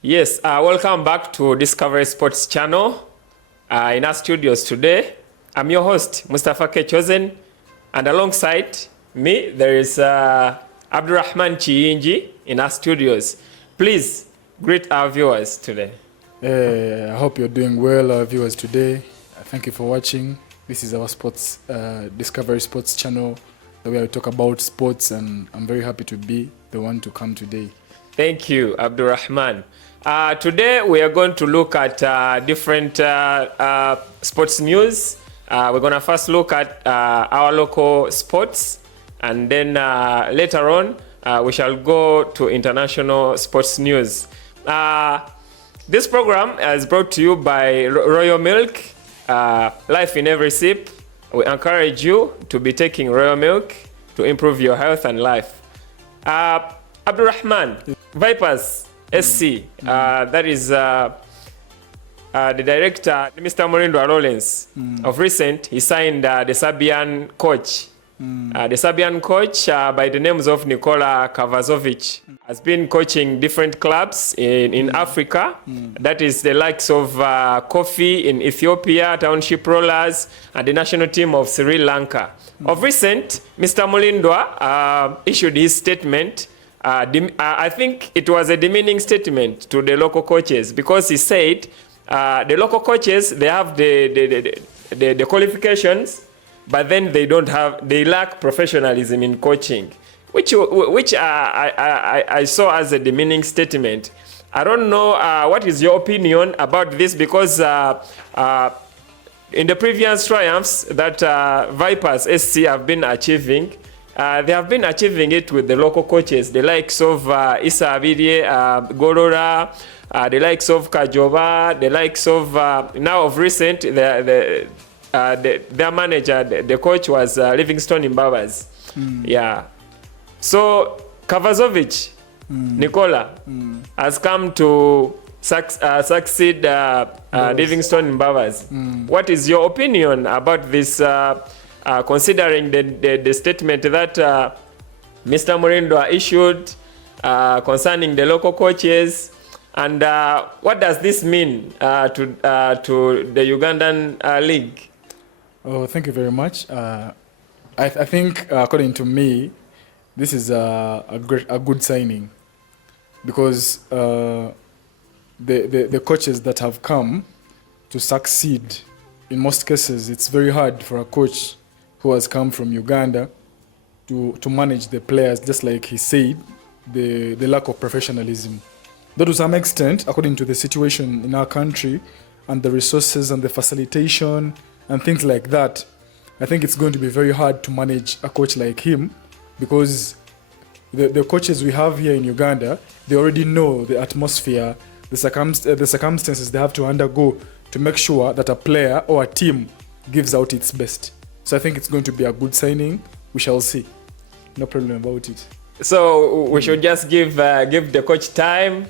Yes, welcome back to Discovery Sports Channel. In our studios today, I'm your host, Mustafa K. Chosen, and alongside me, there is Abdurrahman Chiinji in our studios. Please greet our viewers today. I hope you're doing well, our viewers today. Thank you for watching. This is our sports Discovery Sports Channel, the way we talk about sports, and I'm very happy to be the one to come today. Thank you, Abdurrahman. Today we are going to look at different sports news. We're going to first look at our local sports, and then later on we shall go to international sports news. This program is brought to you by Royal Milk, Life in Every Sip. We encourage you to be taking Royal Milk to improve your health and life. Abdurrahman, Vipers SC, that is the director, Mr. Murindo Lawrence. Of recent, he signed the Serbian coach. The Serbian coach by the names of Nikola Kavazovic has been coaching different clubs in Africa. That is the likes of Kofi in Ethiopia, Township Rollers, and the national team of Sri Lanka. Of recent, Mr. Mulindwa issued his statement. I think it was a demeaning statement to the local coaches, because he said the local coaches, they have the qualifications, but then they lack professionalism in coaching, which I saw as a demeaning statement. I don't know what is your opinion about this, because in the previous triumphs that Vipers SC have been achieving, they have been achieving it with the local coaches, the likes of Issa Abidie, Gorora, the likes of Kajoba, the likes of, now of recent, their manager, the coach was Livingstone Imbabas. Yeah. So Kavazovic, Nikola, has come to succeed Livingstone Imbabas. What is your opinion about this, considering the statement that Mr. Murindo issued concerning the local coaches, and what does this mean to the Ugandan league? Oh, thank you very much. I think, according to me, this is a good signing, because the coaches that have come to succeed, in most cases, it's very hard for a coach who has come from Uganda to manage the players, just like he said, the lack of professionalism. Though to some extent, according to the situation in our country and the resources and the facilitation and things like that, I think it's going to be very hard to manage a coach like him, because the coaches we have here in Uganda, they already know the atmosphere, the circumstances they have to undergo to make sure that a player or a team gives out its best. So I think it's going to be a good signing. We shall see. No problem about it. So we should just give the coach time,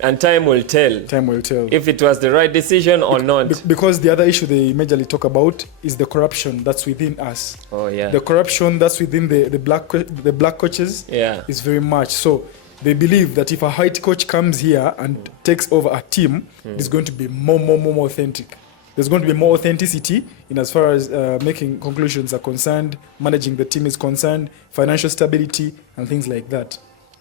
and time will tell. Time will tell if it was the right decision or not. Because the other issue they majorly talk about is the corruption that's within us. Oh yeah. The corruption that's within the black coaches is very much. So they believe that if a white coach comes here and takes over a team, it's going to be more authentic. There's going to be more authenticity in as far as making conclusions are concerned, managing the team is concerned, financial stability, and things like that.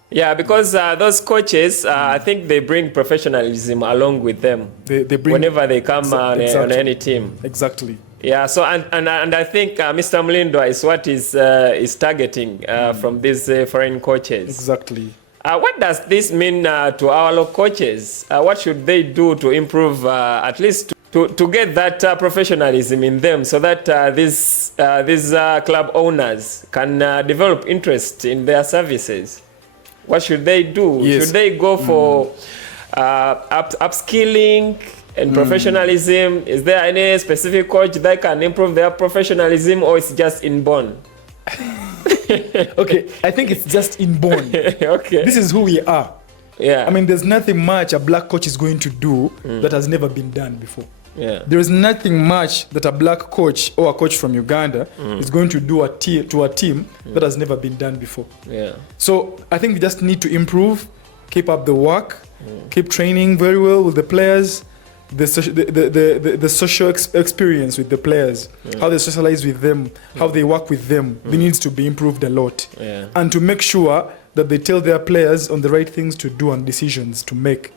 Yeah, because those coaches, I think they bring professionalism along with them. They bring whenever they come on any team. Exactly. Yeah. So and I think Mr. Mulindwa is what is targeting from these foreign coaches. Exactly. What does this mean to our local coaches? What should they do to improve, at least to get that professionalism in them, so that these club owners can develop interest in their services? What should they do? Yes. Should they go for upskilling and professionalism? Is there any specific coach that can improve their professionalism, or it's just inborn? Okay, I think it's just inborn. Okay. This is who we are. Yeah. I mean, there's nothing much a black coach is going to do that has never been done before. Yeah. There is nothing much that a black coach or a coach from Uganda is going to do to a team that has never been done before. Yeah. So I think we just need to improve keep up the work, keep training very well with the players, the social experience with the players, how they socialize with them, how they work with them, it needs to be improved a lot. And to make sure that they tell their players on the right things to do and decisions to make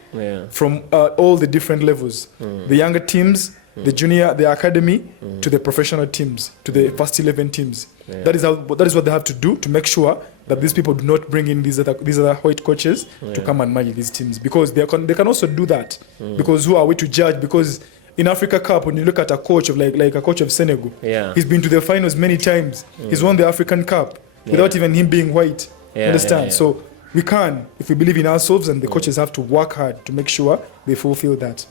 from all the different levels. The younger teams, the junior, the academy, to the professional teams, to the first 11 teams. That is what they have to do to make sure that these people do not bring in these other white coaches to come and manage these teams, because they can also do that. Because who are we to judge? Because in Africa Cup, when you look at a coach of like a coach of Senegal, he's been to the finals many times. He's won the African Cup without even him being white. Understand? So we can, if we believe in ourselves, and the coaches have to work hard to make sure they fulfill that.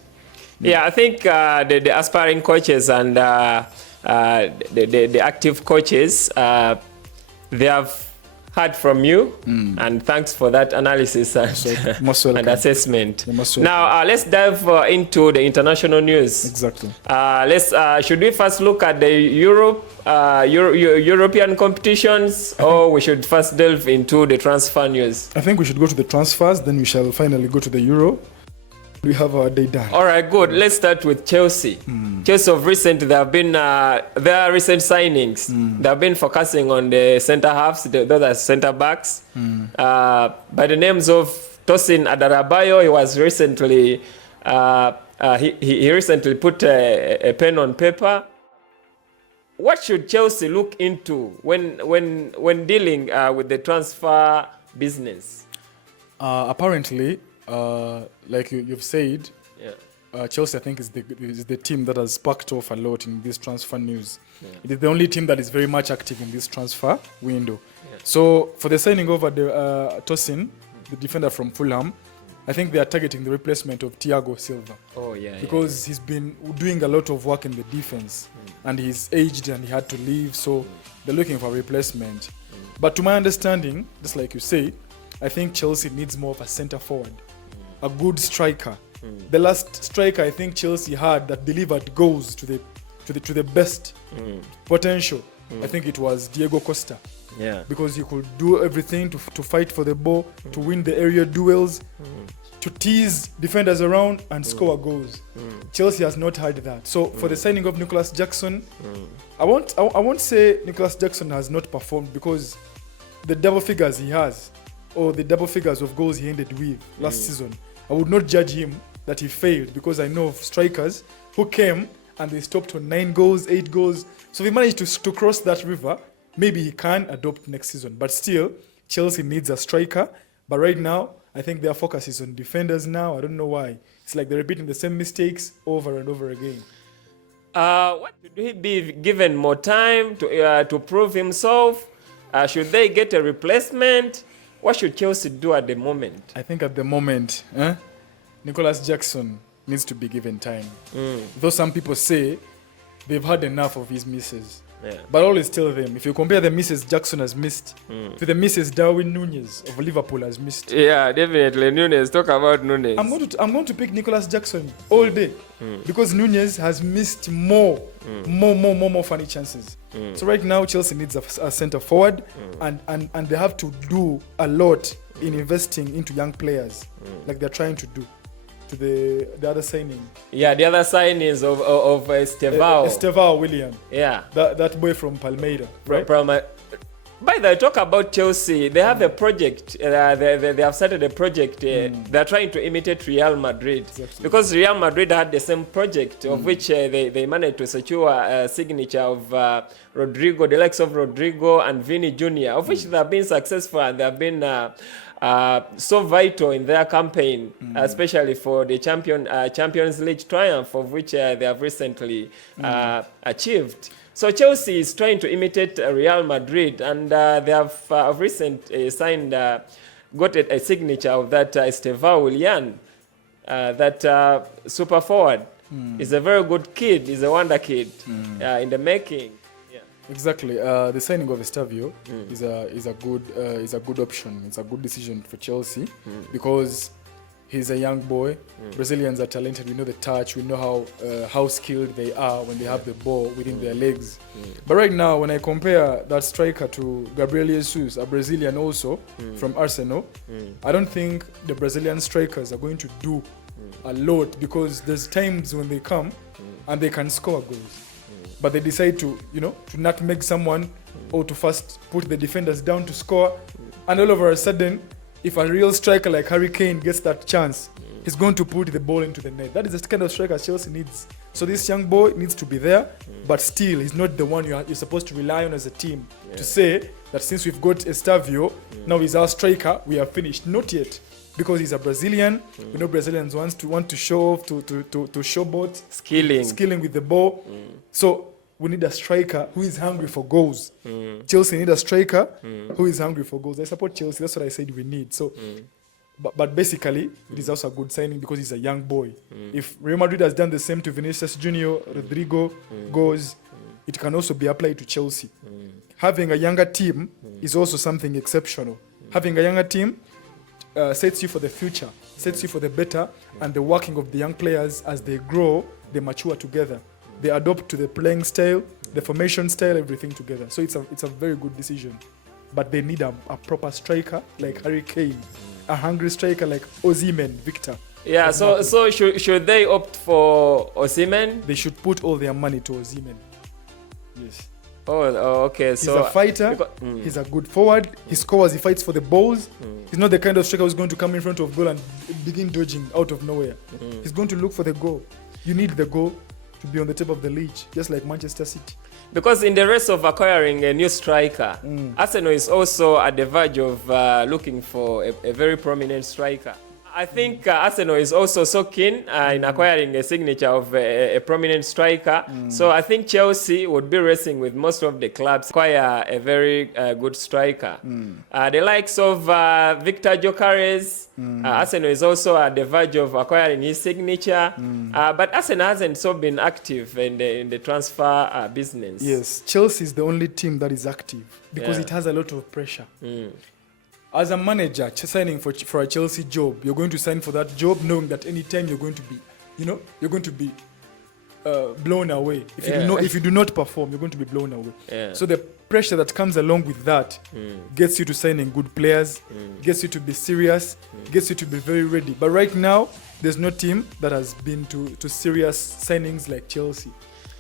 Yeah, I think the aspiring coaches and the active coaches, they have heard from you, and thanks for that analysis and assessment. Now, let's dive into the international news. Exactly. Should we first look at the European competitions, or we should first delve into the transfer news? I think we should go to the transfers, then we shall finally go to the Euro. We have our day done. All right, good. Let's start with Chelsea. Chelsea of recent, there have been their recent signings. They have been focusing on the centre halves, those are centre backs. By the names of Tosin Adarabayo, he was recently he recently put a pen on paper. What should Chelsea look into when dealing with the transfer business? Apparently, like you've said, Chelsea, I think, is the team that has sparked off a lot in this transfer news. It is the only team that is very much active in this transfer window. So for the signing over the Tosin, the defender from Fulham, I think they are targeting the replacement of Thiago Silva. Because he's been doing a lot of work in the defense, and he's aged and he had to leave, so they're looking for a replacement. But to my understanding, just like you say, I think Chelsea needs more of a centre forward, a good striker. The last striker I think Chelsea had that delivered goals to the best potential, I think it was Diego Costa. Because he could do everything to fight for the ball, to win the area duels, to tease defenders around and score goals. Chelsea has not had that. So for the signing of Nicholas Jackson, I won't say Nicholas Jackson has not performed, because the double figures he has, or the double figures of goals he ended with last season, I would not judge him that he failed, because I know of strikers who came and they stopped on 9 goals, 8 goals. So if he managed to cross that river, maybe he can adopt next season. But still, Chelsea needs a striker. But right now, I think their focus is on defenders now. I don't know why. It's like they're repeating the same mistakes over and over again. What should he be given more time to prove himself? Should they get a replacement? What should Chelsea do at the moment? I think at the moment, Nicholas Jackson needs to be given time. Though some people say they've had enough of his misses. But always tell them, if you compare the misses Jackson has missed to the misses Darwin Núñez of Liverpool has missed. Yeah, definitely. Núñez, talk about Núñez. I'm going to pick Nicholas Jackson all day, because Núñez has missed more funny chances. So right now Chelsea needs a centre forward, and they have to do a lot in investing into young players, like they're trying to do to the other signing. Yeah, the other signings of Estevao. Estevao William. Yeah. That boy from Palmeiras, right? By the way, talk about Chelsea. They have a project. They have started a project. They're trying to imitate Real Madrid. Exactly. Because Real Madrid had the same project, of which they managed to secure a signature of Rodrigo, the likes of Rodrigo and Vini Jr., of which they have been successful, and they have been so vital in their campaign, especially for the Champions League triumph, of which they have recently achieved. So Chelsea is trying to imitate Real Madrid, and they have recently signed, got a signature of that Estevao Willian, that super forward. He's a very good kid. He's a wonder kid in the making. Exactly. The signing of Estevao is a good option. It's a good decision for Chelsea, because He's a young boy. Brazilians are talented. We know the touch. We know how skilled they are when they have the ball within their legs. But right now, when I compare that striker to Gabriel Jesus, a Brazilian also from Arsenal, I don't think the Brazilian strikers are going to do a lot, because there's times when they come and they can score goals. But they decide to not make someone or to first put the defenders down to score. And all of a sudden, if a real striker like Harry Kane gets that chance, he's going to put the ball into the net. That is the kind of striker Chelsea needs. So this young boy needs to be there, but still, he's not the one you're supposed to rely on as a team to say that since we've got Estavio, now he's our striker, we are finished. Not yet, because he's a Brazilian. We know Brazilians want to show off, to showboat, skilling with the ball. So we need a striker who is hungry for goals. Chelsea need a striker who is hungry for goals. I support Chelsea. That's what I said we need. So, but basically, it is also a good signing because he's a young boy. If Real Madrid has done the same to Vinicius Junior, Rodrigo goes, it can also be applied to Chelsea. Having a younger team is also something exceptional. Having a younger team sets you for the future, sets you for the better, and the working of the young players as they grow, they mature together. They adopt to the playing style, the formation style, everything together. So it's a very good decision. But they need a proper striker like Harry Kane, a hungry striker like Osimhen, Victor. Yeah, so should they opt for Osimhen? They should put all their money to Osimhen. Yes. Oh, okay. He's a fighter. He's a good forward. He scores. He fights for the balls. He's not the kind of striker who's going to come in front of goal and begin dodging out of nowhere. He's going to look for the goal. You need the goal to be on the top of the league, just like Manchester City. Because in the race of acquiring a new striker, Arsenal is also at the verge of looking for a very prominent striker. I think Arsenal is also so keen in acquiring a signature of a prominent striker. So I think Chelsea would be racing with most of the clubs to acquire a very good striker. The likes of Victor Gyökeres, Arsenal is also at the verge of acquiring his signature. But Arsenal hasn't so been active in the transfer business. Yes, Chelsea is the only team that is active because it has a lot of pressure. As a manager signing for a Chelsea job, you're going to sign for that job knowing that anytime you're going to be blown away. If you do not perform, you're going to be blown away. So the pressure that comes along with that gets you to signing good players, gets you to be serious, gets you to be very ready. But right now, there's no team that has been to serious signings like Chelsea.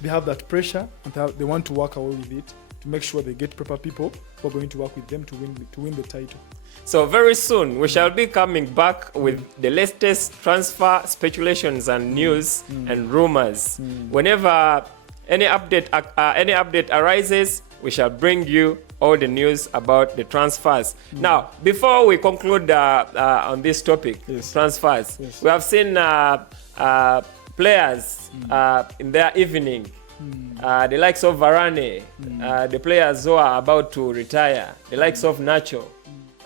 They have that pressure and they want to work away with it to make sure they get proper people who are going to work with them to win the title. So very soon we shall be coming back with the latest transfer speculations and news and rumors. Whenever any update arises, we shall bring you all the news about the transfers. Now, before we conclude on this topic, transfers, we have seen players in their evening. The likes of Varane, the players who are about to retire, the likes of Nacho.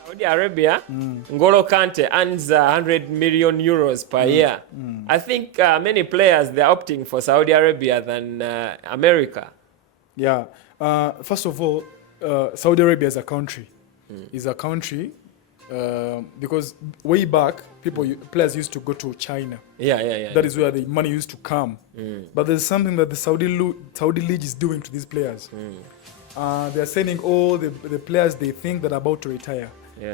Saudi Arabia, N'Golo Kante earns 100 million euros per year. I think many players, they're opting for Saudi Arabia than America. Yeah. First of all, Saudi Arabia is a country. Is a country because way back, players used to go to China. That is where the money used to come. But there's something that the Saudi League is doing to these players. They're sending all the players they think that are about to retire.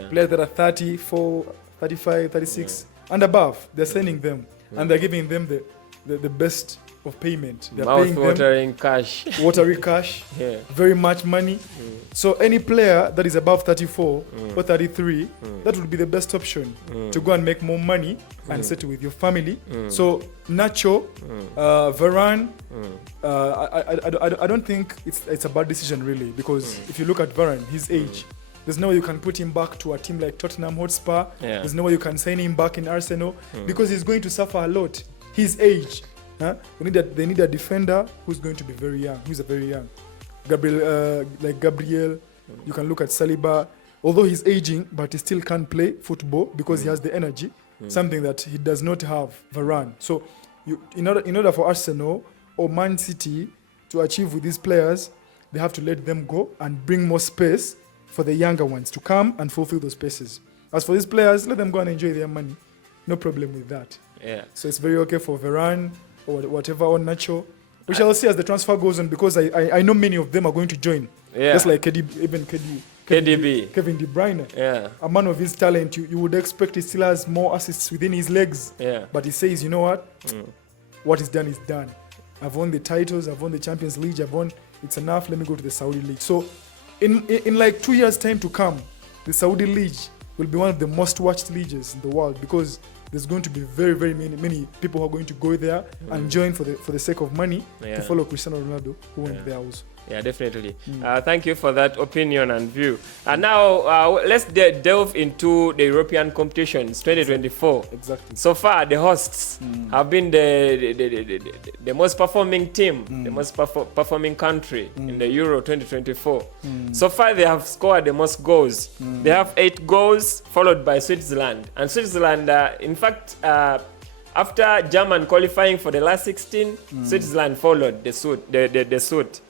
Players that are 34, 35, 36 and above. They're sending them and they're giving them the best of payment. They're paying watering cash. Watery cash. Very much money. So any player that is above 34 or 33, that would be the best option to go and make more money and settle with your family. So Nacho, Varane, I don't think it's a bad decision really, because if you look at Varane, his age, there's no way you can put him back to a team like Tottenham Hotspur. There's no way you can sign him back in Arsenal because he's going to suffer a lot. His age. They need a defender who's going to be very young, who's very young. Gabriel, you can look at Saliba. Although he's aging, but he still can't play football because he has the energy, something that he does not have, Varane. So in order for Arsenal or Man City to achieve with these players, they have to let them go and bring more space for the younger ones to come and fulfill those spaces. As for these players, let them go and enjoy their money. no problem with that. Yeah. So it's very okay for Varane or whatever, or Nacho. We shall see as the transfer goes on, because I know many of them are going to join. Yeah. Just like KDB. Kevin De Bruyne. Yeah. A man of his talent, you would expect he still has more assists within his legs. Yeah. But he says, you know what? What is done is done. I've won the titles, I've won the Champions League, it's enough, let me go to the Saudi League. So in like 2 years' time to come, the Saudi League will be one of the most watched leagues in the world, because there's going to be very, very many people who are going to go there and join for the sake of money to follow Cristiano Ronaldo, who went there also. Yeah, definitely. Thank you for that opinion and view. And now let's delve into the European competitions 2024. Exactly. So far, the hosts have been the most performing team, the most performing country in the Euro 2024. So far, they have scored the most goals. They have 8 goals, followed by Switzerland. And Switzerland, in fact, after Germany qualifying for the last 16, Switzerland followed the suit.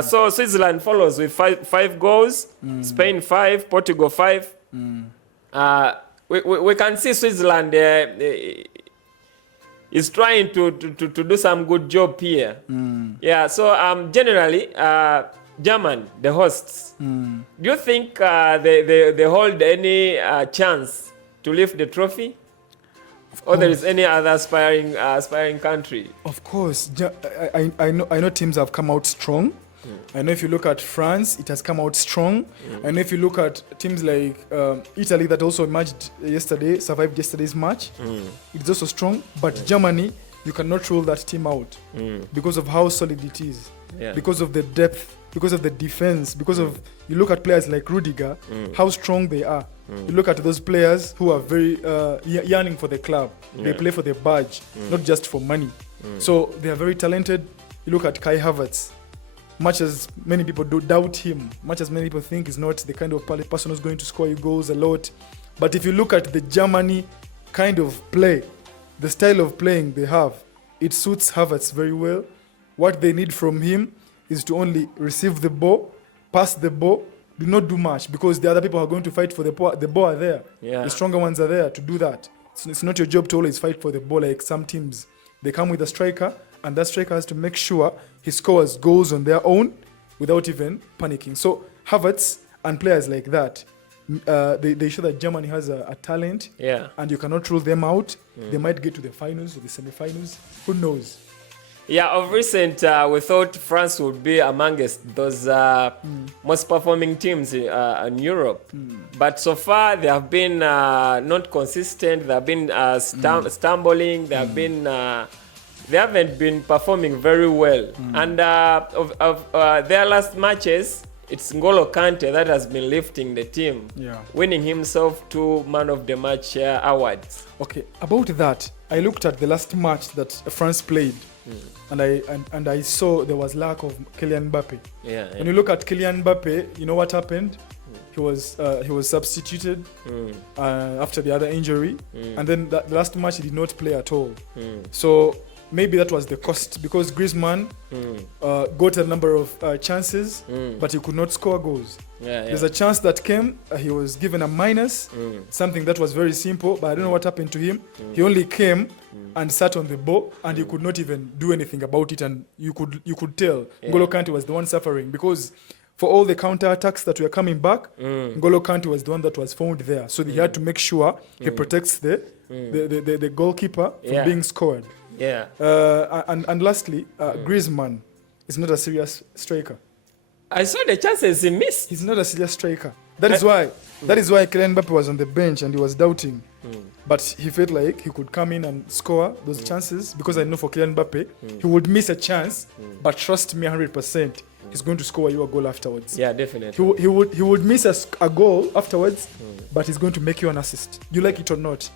So Switzerland follows with 5 goals, Spain 5, Portugal 5. We can see Switzerland is trying to do some good job here. Yeah, so generally, German, the hosts, do you think they hold any chance to lift the trophy? Or there is any other aspiring country? Of course. I know teams have come out strong. I know if you look at France, it has come out strong. I know if you look at teams like Italy, that also survived yesterday's match, it's also strong. But Germany, you cannot rule that team out because of how solid it is, because of the depth, because of the defense, because of, you look at players like Rudiger, how strong they are. You look at those players who are very yearning for the club. They play for the badge, not just for money. So they are very talented. You look at Kai Havertz. Much as many people do doubt him, much as many people think he's not the kind of person who's going to score you goals a lot. But if you look at the Germany kind of play, the style of playing they have, it suits Havertz very well. What they need from him is to only receive the ball, pass the ball, do not do much, because the other people are going to fight for the ball. The ball are there. Yeah. The stronger ones are there to do that. So it's not your job to always fight for the ball like some teams. They come with a striker, and that striker has to make sure he scores goals on their own without even panicking. So Havertz and players like that, they show that Germany has a talent, and you cannot rule them out. They might get to the finals or the semi-finals. Who knows? Yeah, of recent, we thought France would be amongst those most performing teams in Europe. But so far, they have been not consistent. They have been stumbling. They have been... they haven't been performing very well. And of their last matches, it's N'Golo Kante that has been lifting the team, winning himself 2 Man of the Match awards. Okay, about that, I looked at the last match that France played, and I saw there was lack of Kylian Mbappe. When you look at Kylian Mbappe, you know what happened? He was substituted after the other injury, and then the last match he did not play at all. So maybe that was the cost, because Griezmann got a number of chances, but he could not score goals. There's a chance that came, he was given a minus, something that was very simple, but I don't know what happened to him. He only came and sat on the ball, and he could not even do anything about it, and you could tell N'Golo Kante was the one suffering, because for all the counter-attacks that were coming back, N'Golo Kante was the one that was found there. So he had to make sure he protects the goalkeeper from being scored. And lastly, Griezmann is not a serious striker. I saw the chances he missed. He's not a serious striker. That is why Kylian Mbappe was on the bench and he was doubting. But he felt like he could come in and score those chances, because I know for Kylian Mbappe, he would miss a chance, but trust me 100%, he's going to score you a goal afterwards. Yeah, definitely. He would miss a goal afterwards, but he's going to make you an assist. You like it or not.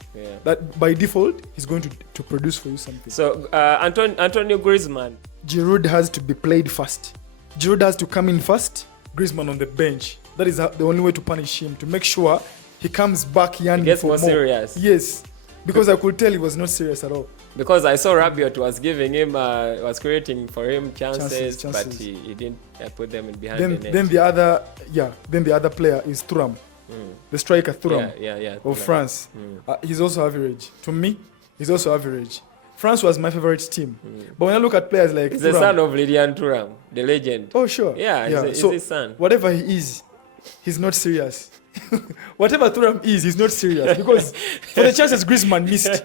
That by default, he's going to produce for you something. So, Antonio Griezmann. Giroud has to be played first. Giroud has to come in first, Griezmann on the bench. That is the only way to punish him, to make sure he comes back yearning for more. Serious. Yes, because I could tell he was not serious at all. Because I saw Rabiot was giving him, was creating for him chances. But he didn't put them in behind the net. Then the other player is Thuram. the striker Thuram Thuram. of France. He's also average. To me, he's also average. France was my favorite team. But when I look at players like He's Thuram, the son of Lilian Thuram, the legend. oh, sure. Yeah, he's So his son. whatever he is, he's not serious. Whatever Thuram is, he's not serious. Because for the chances Griezmann missed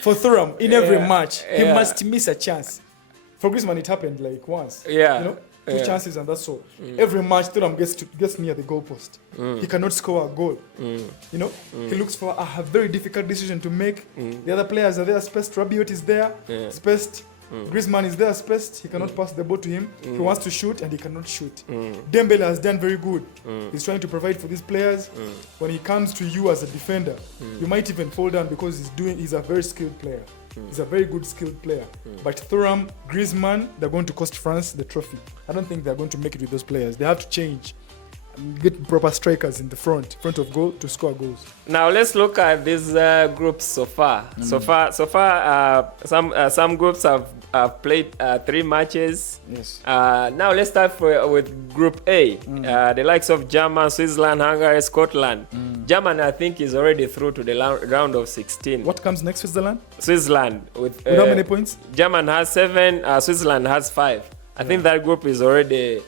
for Thuram in every match, he must miss a chance. For Griezmann, it happened like once. Yeah. You know, two chances and that's all. Every match, Thuram gets near the goalpost. He cannot score a goal. You know, he looks for a very difficult decision to make. The other players are there, spaced. Rabiot is there, spaced. Griezmann is there, spaced. He cannot pass the ball to him. He wants to shoot and he cannot shoot. Dembele has done very good. He's trying to provide for these players. When he comes to you as a defender, you might even fall down because he's a very skilled player. He's a very good skilled player. But Thuram, Griezmann, they're going to cost France the trophy. I don't think they're going to make it with those players. They have to change. Get proper strikers in the front of goal to score goals. Now let's look at these groups so far. So far, some groups have played 3 matches. Yes. Now let's start with Group A. The likes of Germany, Switzerland, Hungary, Scotland. Germany, I think, is already through to the round of 16. What comes next, Switzerland? Switzerland with With how many points? Germany has 7. Switzerland has 5. I think that group is already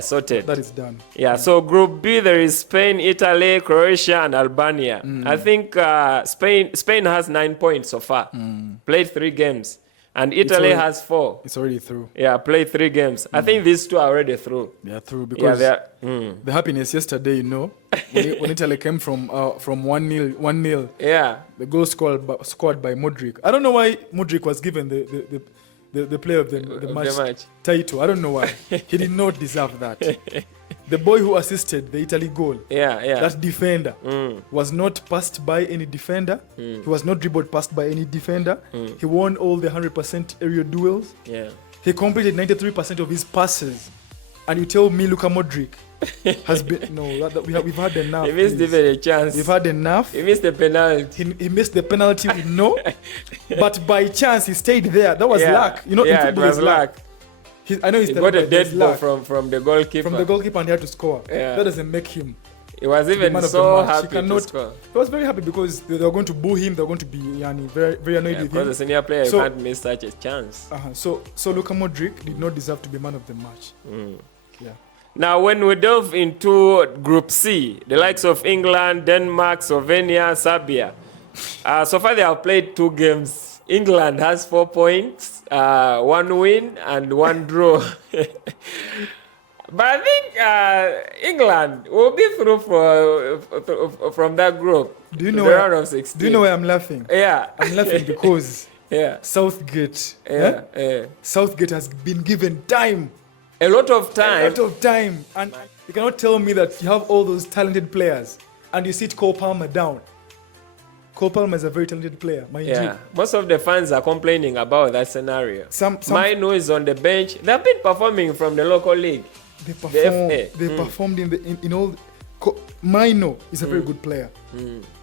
sorted. That is done. Yeah, so Group B, there is Spain, Italy, Croatia, and Albania. I think Spain has 9 points so far. Played 3 games. And Italy has 4. It's already through. Yeah, played 3 games. I think these 2 are already through. They are through because the happiness yesterday, you know, when Italy came from 1-0. Yeah. The goal scored by Modric. I don't know why Modric was given the player of the match title. I don't know why. He did not deserve that. The boy who assisted the Italy goal, that defender, was not passed by any defender. He was not dribbled past by any defender. He won all the 100% aerial duels. Yeah. He completed 93% of his passes. And you tell me Luka Modric has been... No, we've had enough. He missed even a chance. We've had enough. He missed the penalty. He missed the penalty, no. But by chance, he stayed there. That was luck. You know, it was luck. I know he got a dead ball from the goalkeeper. From the goalkeeper and he had to score. Yeah. That doesn't make him... He was even so happy to score. He was very happy because they were going to boo him. They were going to be very, very annoyed with him. Because a senior player, you can't miss such a chance. So Luka Modric did not deserve to be man of the match. Yeah. Now, when we delve into Group C, the likes of England, Denmark, Slovenia, Serbia. So far, they have played 2 games. England has 4 points, 1 win and 1 draw. But I think England will be through from that group. Do you know round of 16. Do you know why I'm laughing? Yeah. I'm laughing because Southgate. Southgate has been given time. A lot of time. And you cannot tell me that you have all those talented players and you sit Cole Palmer down. Cole Palmer is a very talented player, mind you. Most of the fans are complaining about that scenario. Mino is on the bench. They've been performing from the local league. They performed in all. Mino is a very good player,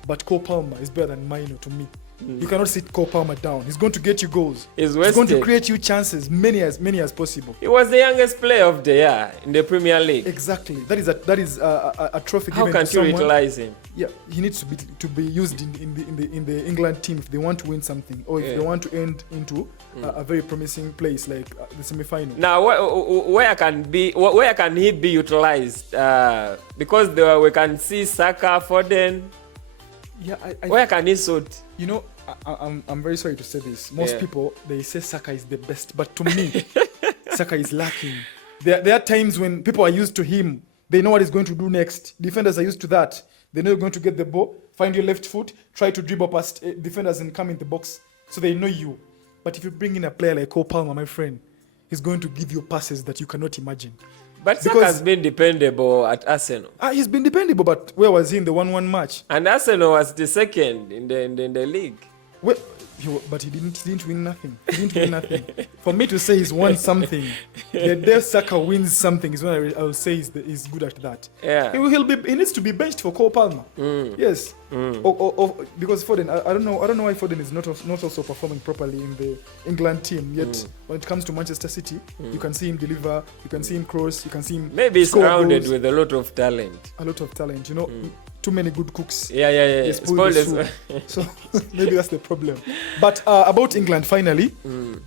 but Cole Palmer is better than Mino to me. You cannot sit Cole Palmer down. He's going to get you goals. He's going to create you chances, many as possible. He was the youngest player of the year in the Premier League. Exactly. That is a trophy given to someone. How can you utilize him? Yeah, he needs to be used in the England team if they want to win something, or if they want to end into a very promising place like the semi-final. Now, where can he be utilized? Because we can see Saka, Foden. Yeah, where can he suit? You know, I'm very sorry to say this. Most people, they say Saka is the best, but to me, Saka is lacking. There are times when people are used to him. They know what he's going to do next. Defenders are used to that. They know you're going to get the ball, find your left foot, try to dribble past defenders and come in the box. So they know you. But if you bring in a player like Cole Palmer, my friend, he's going to give you passes that you cannot imagine. But Saka has been dependable at Arsenal. He's been dependable, but where was he in the 1-1 match? And Arsenal was the second in the league. But he didn't win nothing. He didn't win nothing. For me to say he's won something, the day Saka wins something is when I will say he's good at that. Yeah. He needs to be benched for Cole Palmer. Yes. Or because Foden, I don't know why Foden is not also performing properly in the England team. Yet when it comes to Manchester City, you can see him deliver, you can see him cross, you can see him. Maybe he's surrounded with a lot of talent. A lot of talent, you know. too many good cooks. Yeah. They spoil the Spoilers. soup. So maybe that's the problem. But about England, finally,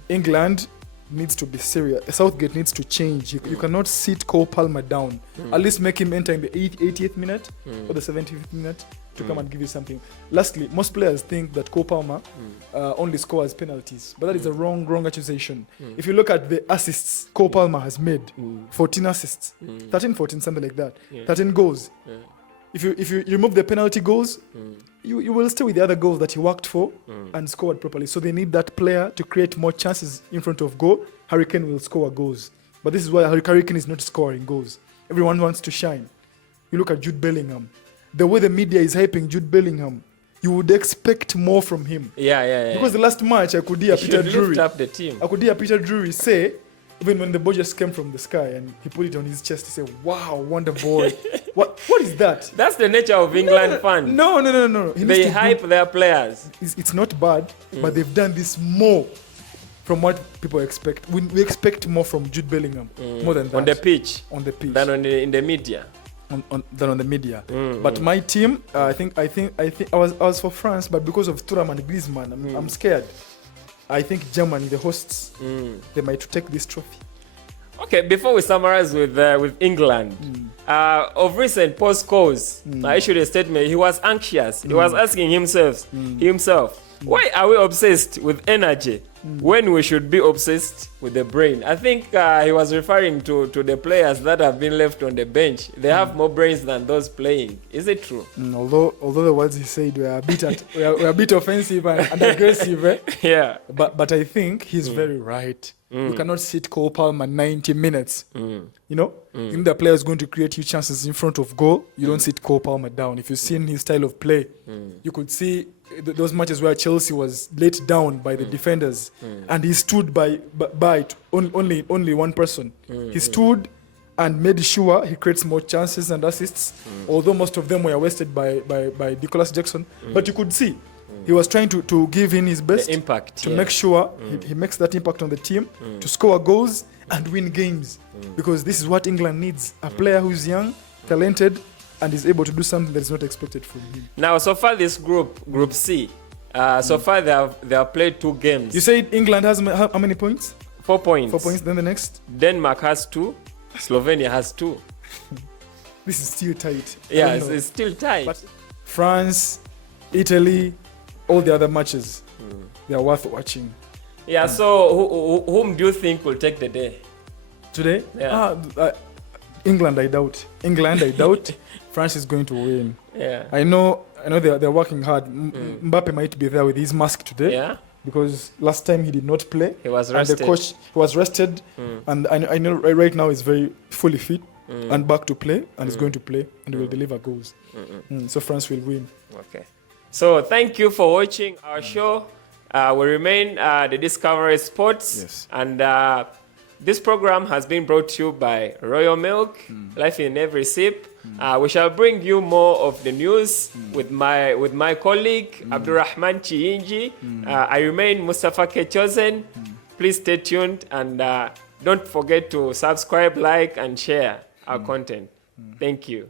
England needs to be serious. Southgate needs to change. You cannot sit Cole Palmer down. At least make him enter in the 80th minute or the 75th minute to come and give you something. Lastly, most players think that Cole Palmer only scores penalties, but that is a wrong accusation. If you look at the assists Cole Palmer has made, 14 assists, 13, 14, something like that, 13 goals. If you remove the penalty goals, you will stay with the other goals that he worked for and scored properly. So they need that player to create more chances in front of goal. Harry Kane will score goals. But this is why Harry Kane is not scoring goals. Everyone wants to shine. You look at Jude Bellingham. The way the media is hyping Jude Bellingham, you would expect more from him. Yeah. Because the last match, I could hear Peter Drury. Lift up the team. I could hear Peter Drury say, even when the ball just came from the sky and he put it on his chest, he said, "Wow, wonder boy." What is that? That's the nature of England fans. No. They hype their players. It's not bad, but they've done this more from what people expect. We expect more from Jude Bellingham, more than that. On the pitch. Than in the media. Than on the media. But my team, I think I was for France, but because of Thuram and Griezmann, I'm scared. I think Germany, the hosts, they might take this trophy. Okay, before we summarize with England, of recent, Paul Scholes issued a statement. He was anxious. He was asking himself, why are we obsessed with energy when we should be obsessed with the brain? I think he was referring to the players that have been left on the bench. They have more brains than those playing. Is it true? Although the words he said were a bit offensive and aggressive. Yeah. But I think he's very right. You cannot sit Cole Palmer 90 minutes. You know, if the player is going to create you chances in front of goal, you don't sit Cole Palmer down. If you've seen his style of play, you could see those matches where Chelsea was let down by the defenders, and he stood by it, only one person. He stood and made sure he creates more chances and assists, although most of them were wasted by Nicholas Jackson. But you could see he was trying to give in his best impact, to make sure he makes that impact on the team, to score goals and win games. Because this is what England needs, a player who's young, talented, and is able to do something that is not expected from him. Now, so far this Group C, so far they have played 2 games. You said England has how many points? 4 points. 4 points, then the next? Denmark has 2, Slovenia has 2. This is still tight. Yeah, it's still tight. But France, Italy, all the other matches, they are worth watching. Yeah, so whom do you think will take the day? Today? Yeah. England, I doubt. France is going to win. Yeah. I know they're working hard. Mbappe might be there with his mask today. Yeah. Because last time he did not play. He was rested. And the coach was rested. And I know right now he's very fully fit and back to play. And he's going to play and will deliver goals. So France will win. Okay. So thank you for watching our show. We remain the Discovery Sports. Yes. And this program has been brought to you by Royal Milk, Life in Every Sip. We shall bring you more of the news with my colleague, Abdurrahman Chiinji. I remain Mustafa Kechozen. Please stay tuned and don't forget to subscribe, like, and share our content. Thank you.